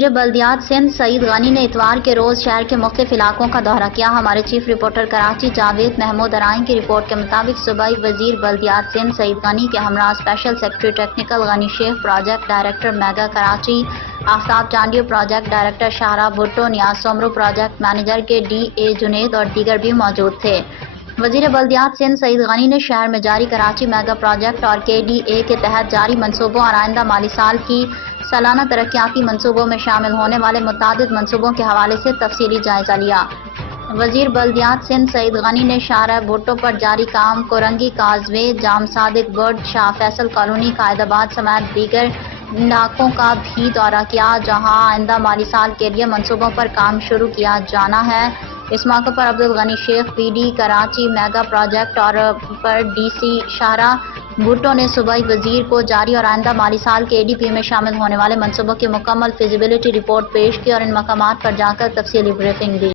وزیر بلدیات سندھ سعید غنی نے اتوار کے روز شہر کے مختلف علاقوں کا دورہ کیا۔ ہمارے چیف رپورٹر کراچی جاوید محمود ارائیں کی رپورٹ کے مطابق صوبائی وزیر بلدیات سندھ سعید غنی کے ہمراہ اسپیشل سیکرٹری ٹیکنیکل غنی شیخ، پروجیکٹ ڈائریکٹر میگا کراچی آفتاب چانڈیو، پروجیکٹ ڈائریکٹر شاہراہ بھٹو، نیاز سومرو، پروجیکٹ مینیجر کے ڈی اے جنید اور دیگر بھی موجود تھے۔ وزیر بلدیات سندھ سعید غنی نے شہر میں جاری کراچی میگا پروجیکٹ اور کے ڈی اے کے تحت جاری منصوبوں اور آئندہ مالی سال کی سالانہ ترقیاتی منصوبوں میں شامل ہونے والے متعدد منصوبوں کے حوالے سے تفصیلی جائزہ لیا۔ وزیر بلدیات سندھ سعید غنی نے شاہراہ بھٹو پر جاری کام، کورنگی کاز وے، جام صادق برج، شاہ فیصل کالونی، قائد آباد سمیت دیگر علاقوں کا بھی دورہ کیا، جہاں آئندہ مالی سال کے لیے منصوبوں پر کام شروع کیا جانا ہے۔ اس موقع پر عبدالغنی شیخ، P D Karachi mega project اور پر ڈی سی شاہراہ بھٹو نے صوبائی وزیر کو جاری اور آئندہ مالی سال کے اے ڈی پی میں شامل ہونے والے منصوبوں کی مکمل فیزیبلٹی رپورٹ پیش کی اور ان مقامات پر جا کر تفصیلی بریفنگ دی۔